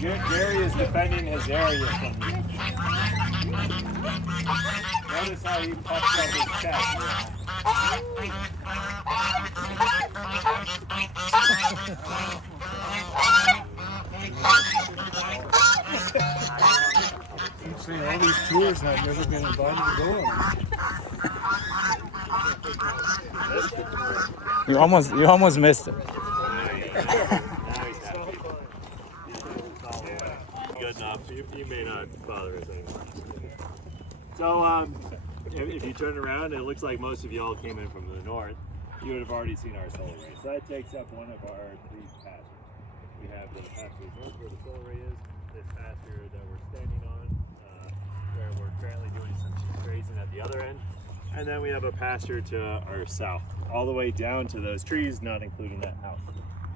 Gary is defending his area from you. Notice how he puffs up his chest. I'm saying all these tours and I've never been invited to go on them. You almost missed it. Good enough. You may not bother us anymore. So, if you turn around, it looks like most of y'all came in from the north. You would have already seen our solar ray. So that takes up one of our 3 pastures. We have the pasture north where the solar ray is, this pasture that we're standing on, where we're currently doing some sheep grazing at the other end. And then we have a pasture to our south, all the way down to those trees, not including that house.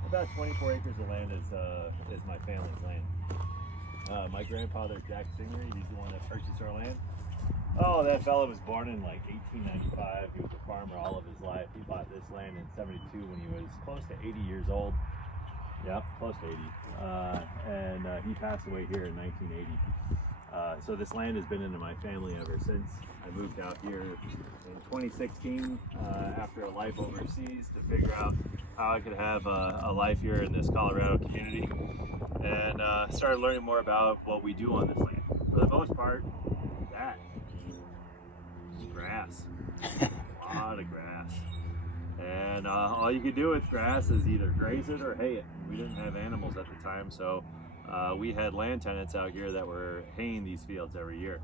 About 24 acres of land is my family's land. My grandfather, Jack Singer, he's the one that purchased our land. Oh, that fellow was born in like 1895. He was a farmer all of his life. He bought this land in 72 when he was close to 80 years old. Yeah, close to 80. And he passed away here in 1980. So this land has been into my family ever since. I moved out here in 2016 after a life overseas to figure out how I could have a life here in this Colorado community, and started learning more about what we do on this land. For the most part, that is grass, a lot of grass. And all you could do with grass is either graze it or hay it. We didn't have animals at the time, so we had land tenants out here that were haying these fields every year.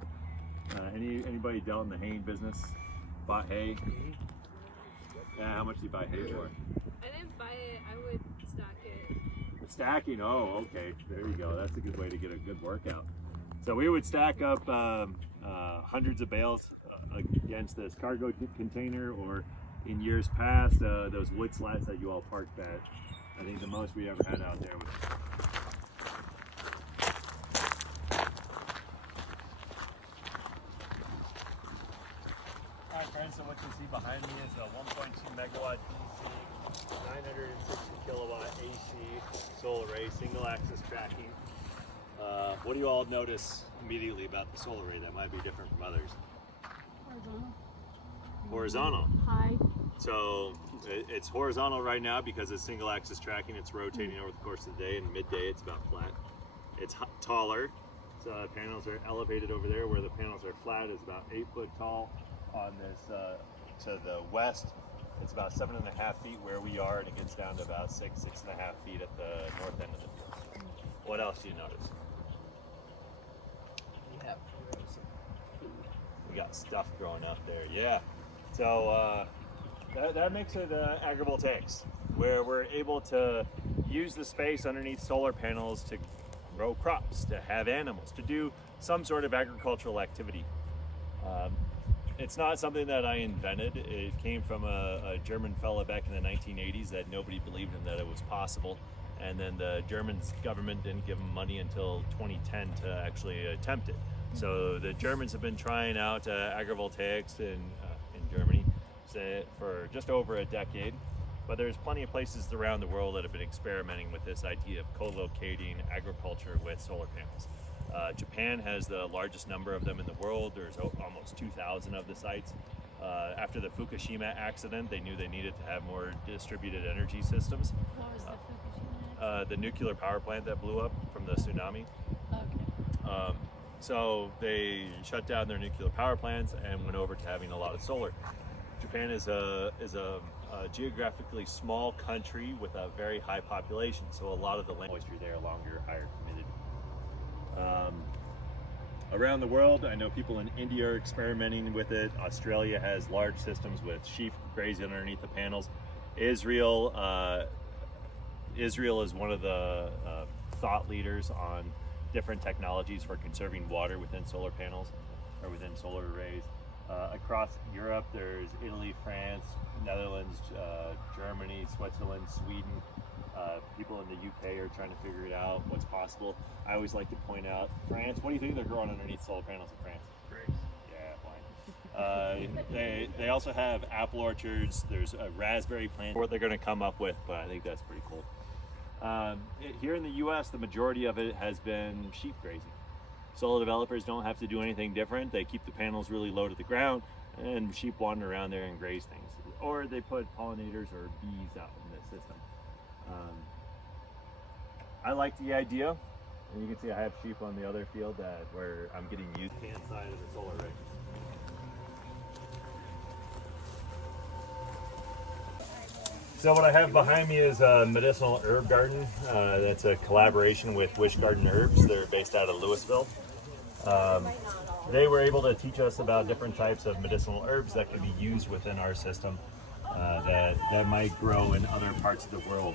Anybody dealt in the haying business? Bought hay? Yeah, how much do you buy hay for? I didn't buy it, I would stack it. Stacking, oh, okay, there you go. That's a good way to get a good workout. So we would stack up hundreds of bales against this cargo container, or in years past, those wood slats that you all parked at. I think the most we ever had out there was. Alright friends, so what you see behind me is a 1.2 megawatt DC, 960 kilowatt AC solar array, single axis tracking. What do you all notice immediately about the solar array that might be different from others? Horizontal. High. So it's horizontal right now because it's single axis tracking. It's rotating over the course of the day, and midday it's about flat. It's taller. So the panels are elevated over there where the panels are flat. Is about 8 foot tall. On this to the west, it's about 7.5 feet where we are, and it gets down to about 6.5 feet at the north end of the field. What else do you notice? We got stuff growing up there, yeah. So that makes it agrivoltaics, where we're able to use the space underneath solar panels to grow crops, to have animals, to do some sort of agricultural activity. It's not something that I invented. It came from a German fella back in the 1980s that nobody believed in that it was possible. And then the German government didn't give them money until 2010 to actually attempt it. So the Germans have been trying out agrivoltaics in Germany for just over a decade. But there's plenty of places around the world that have been experimenting with this idea of co-locating agriculture with solar panels. Japan has the largest number of them in the world. There's almost 2,000 of the sites. After the Fukushima accident, they knew they needed to have more distributed energy systems. What was the Fukushima? The nuclear power plant that blew up from the tsunami. Okay. So they shut down their nuclear power plants and went over to having a lot of solar. Japan is a geographically small country with a very high population, so a lot of the land moisture there, longer, higher humidity. Around the world, I know people in India are experimenting with it. Australia has large systems with sheep grazing underneath the panels. Israel is one of the thought leaders on different technologies for conserving water within solar panels or within solar arrays. Across Europe, there's Italy, France, Netherlands, Germany, Switzerland, Sweden. People in the UK are trying to figure it out, what's possible. I always like to point out France. What do you think they're growing underneath solar panels in France? Grapes. Yeah, wine. They also have apple orchards. There's a raspberry plant. What they're going to come up with, but I think that's pretty cool. here in the U.S., the majority of it has been sheep grazing. Solar developers don't have to do anything different. They keep the panels really low to the ground, and sheep wander around there and graze things. Or they put pollinators or bees out in this system. I like the idea, and you can see I have sheep on the other field where I'm getting used to the hand side of the solar rig. So what I have behind me is a medicinal herb garden. That's a collaboration with Wish Garden Herbs. They're based out of Louisville. They were able to teach us about different types of medicinal herbs that can be used within our system that might grow in other parts of the world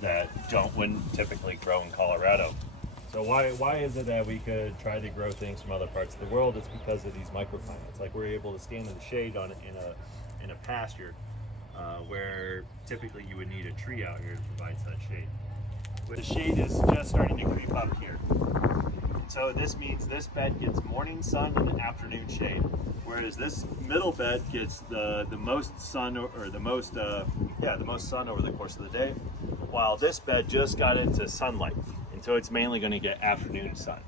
that wouldn't typically grow in Colorado. So why is it that we could try to grow things from other parts of the world? It's because of these microclimates. Like we're able to stand in the shade in a pasture where typically you would need a tree out here to provide such shade. But the shade is just starting to creep up here. So this means this bed gets morning sun and afternoon shade, whereas this middle bed gets the most sun or the most sun over the course of the day, while this bed just got into sunlight, and so it's mainly going to get afternoon sun.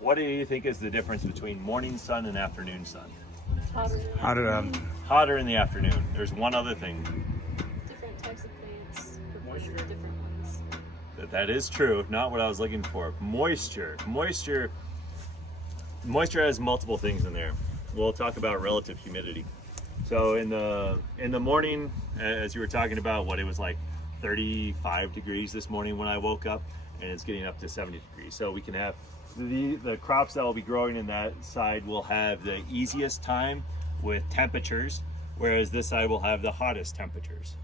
What do you think is the difference between morning sun and afternoon sun? Hotter in the afternoon. There's one other thing. Different types of plants prefer different ones. That is true. Not what I was looking for. Moisture has multiple things in there. We'll talk about relative humidity. So in the morning, as you were talking about, it was like 35 degrees this morning when I woke up, and it's getting up to 70 degrees. So we can have the crops that will be growing in that side will have the easiest time with temperatures, whereas this side will have the hottest temperatures.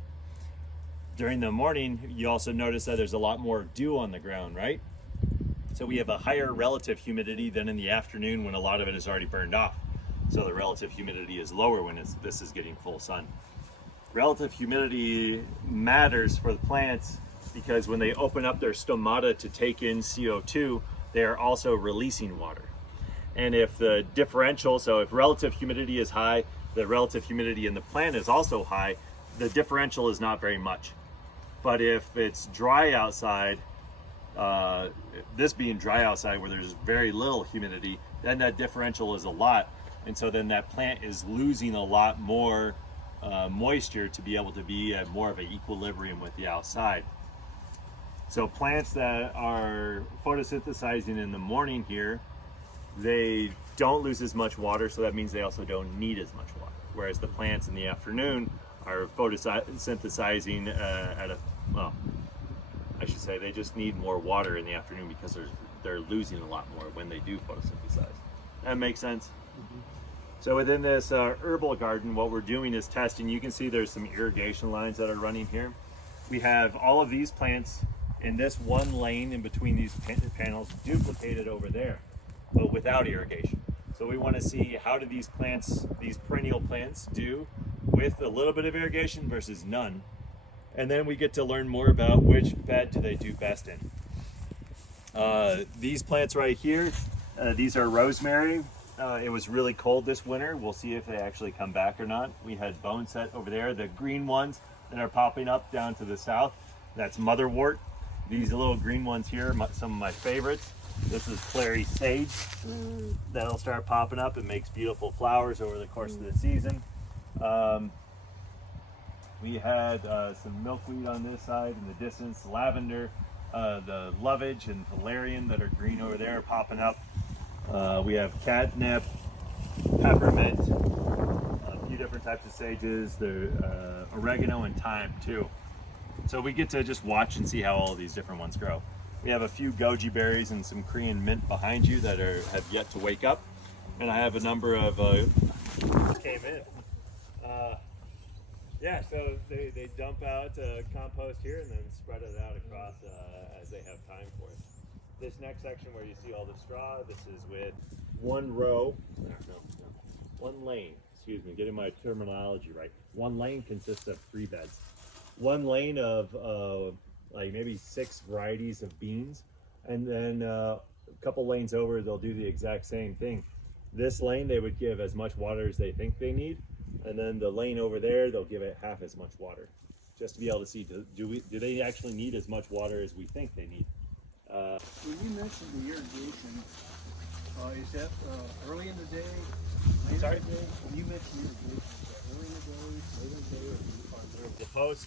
During the morning, you also notice that there's a lot more dew on the ground, right? So we have a higher relative humidity than in the afternoon when a lot of it is already burned off. So the relative humidity is lower when this is getting full sun. Relative humidity matters for the plants because when they open up their stomata to take in CO2, they are also releasing water. And if the differential, so if relative humidity is high, the relative humidity in the plant is also high, the differential is not very much. But if it's dry outside, this being dry outside where there's very little humidity, then that differential is a lot. And so then that plant is losing a lot more moisture to be able to be at more of an equilibrium with the outside. So plants that are photosynthesizing in the morning here, they don't lose as much water, so that means they also don't need as much water. Whereas the plants in the afternoon are photosynthesizing I should say they just need more water in the afternoon because they're losing a lot more when they do photosynthesize. That makes sense? Mm-hmm. So within this herbal garden, what we're doing is testing. You can see there's some irrigation lines that are running here. We have all of these plants in this one lane in between these panels duplicated over there, but without irrigation. So we want to see how do these plants, these perennial plants, do with a little bit of irrigation versus none. And then we get to learn more about which bed do they do best in. These plants right here, these are rosemary. It was really cold this winter. We'll see if they actually come back or not. We had bone set over there. The green ones that are popping up down to the south, that's motherwort. These little green ones here, some of my favorites. This is clary sage. That'll start popping up. It makes beautiful flowers over the course of the season. We had some milkweed on this side in the distance, lavender, the lovage and valerian that are green over there popping up. We have catnip, peppermint, a few different types of sages, the oregano and thyme too. So we get to just watch and see how all of these different ones grow. We have a few goji berries and some Korean mint behind you that have yet to wake up. And I have a number of came in. Yeah, so they dump out compost here and then spread it out across as they have time for it. This next section where you see all the straw, this is with one lane, excuse me, getting my terminology right. One lane consists of 3 beds. One lane of like maybe 6 varieties of beans, and then a couple lanes over they'll do the exact same thing. This lane they would give as much water as they think they need, and then the lane over there they'll give it half as much water. just to be able to see do they actually need as much water as we think they need. When you mentioned the irrigation, is that early in the day, late Sorry? in the day? When you mentioned irrigation, is that early in the day, late in the day, or do you find there? The post,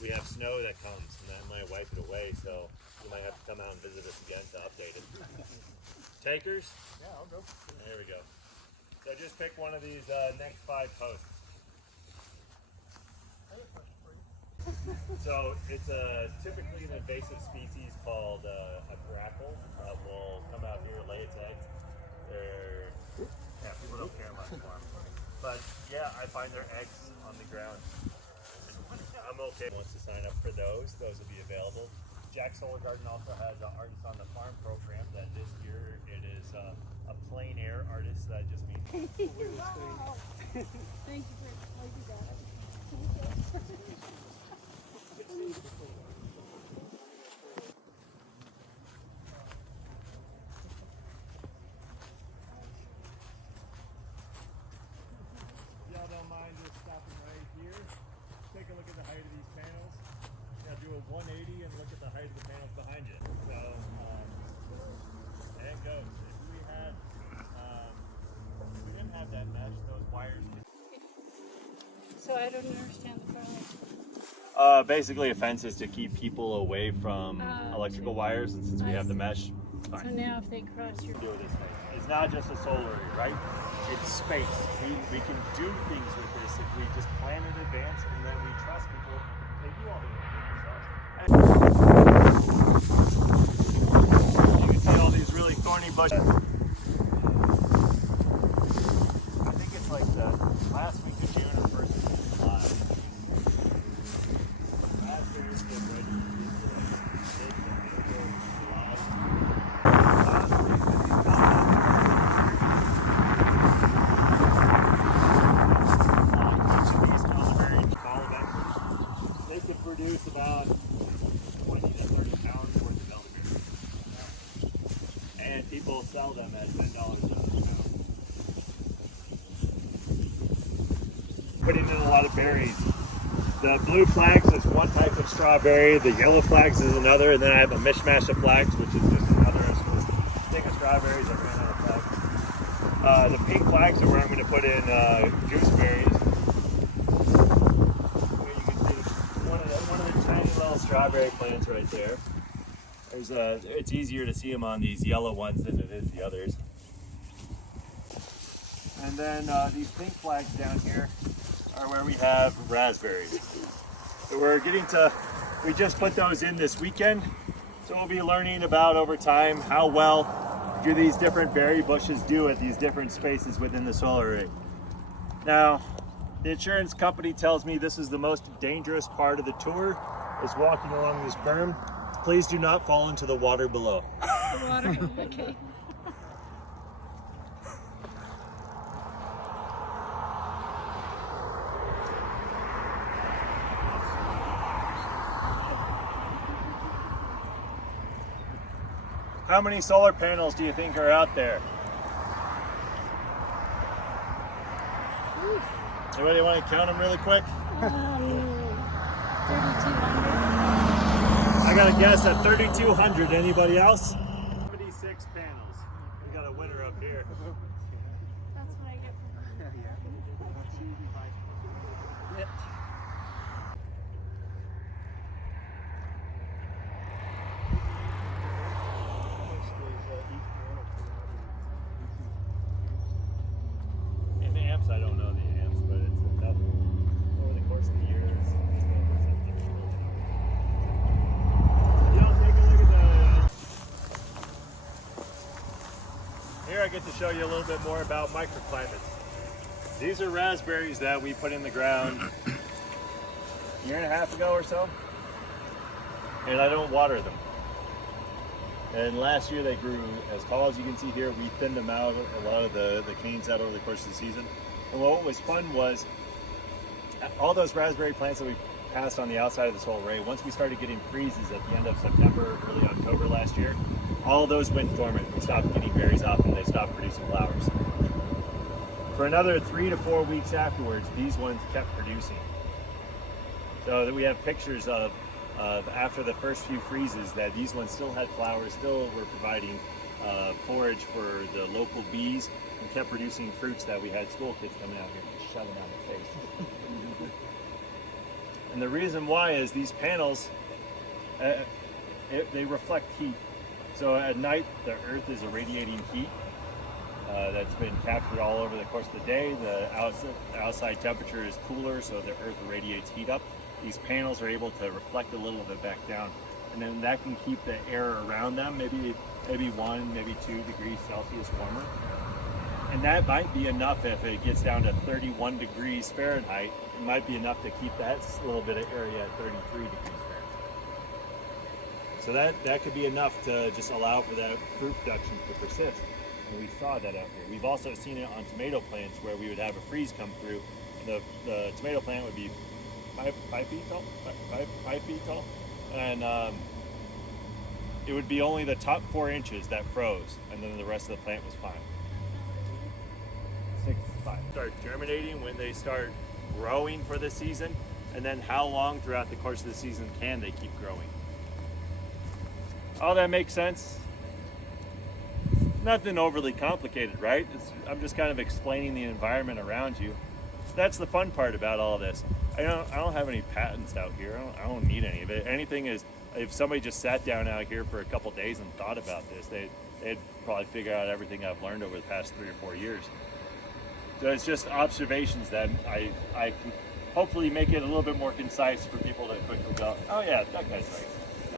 we have snow that comes, and that might wipe it away, so you might have to come out and visit us again to update it. Takers? Yeah, I'll go. There we go. So just pick one of these next 5 posts. So it's typically an invasive species called a grackle. Will come out here, lay its eggs. People don't care much for them. But yeah, I find their eggs on the ground. I'm okay. Wants to sign up for those will be available. Jack Solar Garden also has an Artist on the Farm program that this year it is a plein air artist. That just means Thank you for all you got. y'all don't mind just stopping right here, take a look at the height of these panels. Now do a 180 and look at the height of the panels behind you. So, and it goes. If we didn't have that mesh, those wires. So I don't understand the problem. Basically, a fence is to keep people away from electrical wires, and since we have the mesh, it's So fine. now if they cross your Do this thing. It's not just a solar array, right? It's space. We can do things with this if we just plan in advance and then we trust people. They do all the work themselves. You can see all these really thorny bushes. I think it's like the last week of June or first week of July. Raspberries get ready to they can produce about 20 to 30 pounds worth of elderberry. And people sell them at $10 a pound. Putting in a lot of berries. The blue flags is one type of strawberry, the yellow flags is another, and then I have a mishmash of flags, which is just another thing of strawberries I ran out of flags. The pink flags are where I'm going to put in gooseberries. Here you can see one of the tiny little strawberry plants right there. It's easier to see them on these yellow ones than it is the others. And then these pink flags down here are where we have raspberries. So we just put those in this weekend. So we'll be learning about over time how well do these different berry bushes do at these different spaces within the solar array. Now, the insurance company tells me this is the most dangerous part of the tour, is walking along this berm. Please do not fall into the water below. the water. Okay. How many solar panels do you think are out there? Anybody want to count them really quick? 3,200. I got a guess at 3,200. Anybody else? 76 panels. We got a winner up here. That's what I get from In the amps, I don't know the amps, but it's enough over the course of the year. Take a look at that. Here I get to show you a little bit more about microclimates. These are raspberries that we put in the ground a year and a half ago or so, and I don't water them. And last year they grew as tall as you can see here. We thinned them out, a lot of the canes out over the course of the season. And what was fun was all those raspberry plants that we passed on the outside of this whole array, once we started getting freezes at the end of September, early October last year, all those went dormant. We stopped getting berries off and they stopped producing flowers. For another 3 to 4 weeks afterwards, these ones kept producing. So that we have pictures of after the first few freezes that these ones still had flowers, still were providing forage for the local bees, and kept producing fruits that we had school kids coming out here and shoving down their face. And the reason why is these panels, they reflect heat. So at night, the earth is irradiating heat that's been captured all over the course of the day. The outside temperature is cooler, so the earth radiates heat up. These panels are able to reflect a little of it back down, and then that can keep the air around them maybe 1, maybe 2 degrees Celsius warmer. And that might be enough if it gets down to 31 degrees Fahrenheit. It might be enough to keep that little bit of area at 33 degrees Fahrenheit. So that could be enough to just allow for that fruit production to persist. And we saw that out here. We've also seen it on tomato plants where we would have a freeze come through. The tomato plant would be 5 feet tall, 5 feet tall, and it would be only the top 4 inches that froze, and then the rest of the plant was fine. 6 to 5. Start germinating when they start growing for the season, and then how long throughout the course of the season can they keep growing? All that makes sense? Nothing overly complicated, right? I'm just kind of explaining the environment around you. That's the fun part about all this. I don't have any patents out here. I don't need any of it. Anything is, if somebody just sat down out here for a couple days and thought about this, they'd probably figure out everything I've learned over the past 3 or 4 years. So it's just observations that I can hopefully make it a little bit more concise for people to quickly go, oh yeah, that guy's right.